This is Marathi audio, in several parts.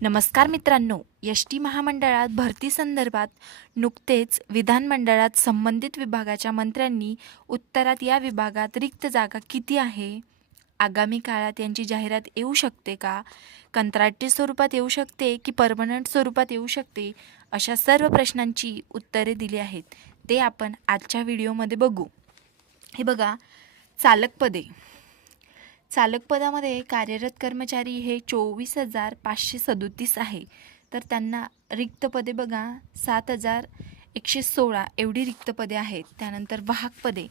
नमस्कार मित्रांनो, एस.टी महामंडळात भरती संदर्भात नुकतेच विधानमंडळात संबंधित विभागाच्या मंत्र्यांनी उत्तरात या विभागात रिक्त जागा किती आहे, आगामी काळात यांची जाहिरात येऊ शकते का, कंत्राटी स्वरूपात येऊ शकते की परमनंट स्वरूपात येऊ शकते, अशा सर्व प्रश्नांची उत्तरे दिली आहेत. ते आपण आजच्या व्हिडिओमध्ये बघू. हे बघा, चालक पदामध्ये कार्यरत कर्मचारी हे 24,537 आहे. तर त्यांना रिक्त पदे बघा 7,116 एवढी रिक्त पदे आहेत. त्यानंतर वाहक पदे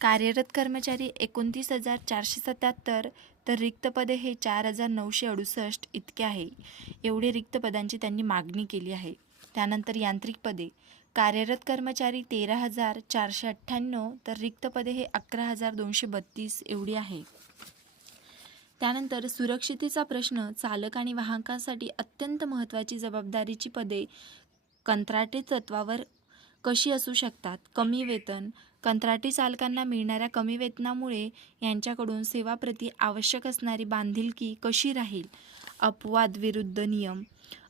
कार्यरत कर्मचारी 29,477, तर रिक्त पदे हे 4,968 इतके आहे. एवढे रिक्त पदांची त्यांनी मागणी केली आहे. त्यानंतर यांत्रिक पदे कार्यरत कर्मचारी 13,498, तर रिक्त पदे हे 11,232 एवढी आहे. त्यानंतर सुरक्षितेचा प्रश्न, चालक आणि वाहकांसाठी अत्यंत महत्त्वाची जबाबदारीची पदे कंत्राटी तत्वावर कशी असू शकतात. कमी वेतन कंत्राटी चालकांना मिळणाऱ्या कमी वेतनामुळे यांच्याकडून सेवाप्रती आवश्यक असणारी बांधिलकी कशी राहील. अपवाद विरुद्ध नियम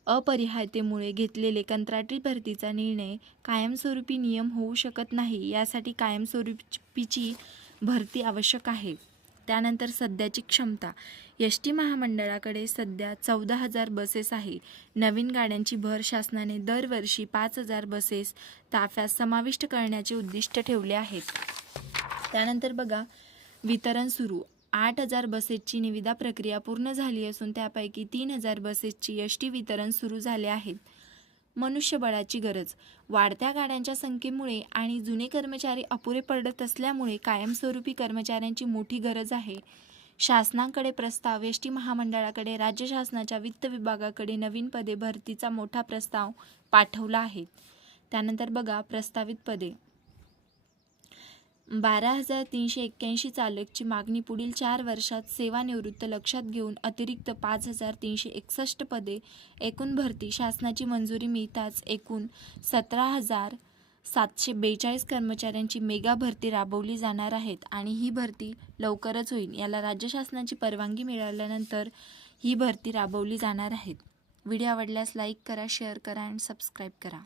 अपरिहार्यतेमुळे घेतलेले कंत्राटी भरतीचा निर्णय कायमस्वरूपी नियम होऊ शकत नाही. यासाठी कायमस्वरूपीची भरती आवश्यक आहे. त्यानंतर सध्याची क्षमता एस.टी महामंडळाकडे सध्या 14,000 बसेस आहे. नवीन गाड्यांची भर शासनाने दरवर्षी 5,000 बसेस ताफ्यात समाविष्ट करण्याचे उद्दिष्ट ठेवले आहेत. त्यानंतर बघा, वितरण सुरू 8,000 बसेसची निविदा प्रक्रिया पूर्ण झाली असून त्यापैकी 3,000 बसेसची एस.टी वितरण सुरू झाले आहेत. मनुष्यबळाची गरज वाढत्या गाड्यांच्या संख्येमुळे आणि जुने कर्मचारी अपुरे पडत असल्यामुळे कायमस्वरूपी कर्मचाऱ्यांची मोठी गरज आहे. शासनाकडे प्रस्ताव एस.टी महामंडळाकडे राज्य शासनाच्या वित्त विभागाकडे नवीन पदे भरतीचा मोठा प्रस्ताव पाठवला आहे. त्यानंतर बघा, प्रस्तावित पदे 12,381 चालकची मागणी पुढील 4 वर्षात सेवानिवृत्त लक्षात घेऊन अतिरिक्त 5,361 पदे. एकूण भरती शासनाची मंजुरी मिळताच एकूण 17,742 कर्मचाऱ्यांची मेगा भरती राबवली जाणार आहेत आणि ही भरती लवकरच होईल. याला राज्य शासनाची परवानगी मिळाल्यानंतर ही भरती राबवली जाणार आहे. व्हिडिओ आवडल्यास लाईक करा, शेअर करा आणि सबस्क्राईब करा.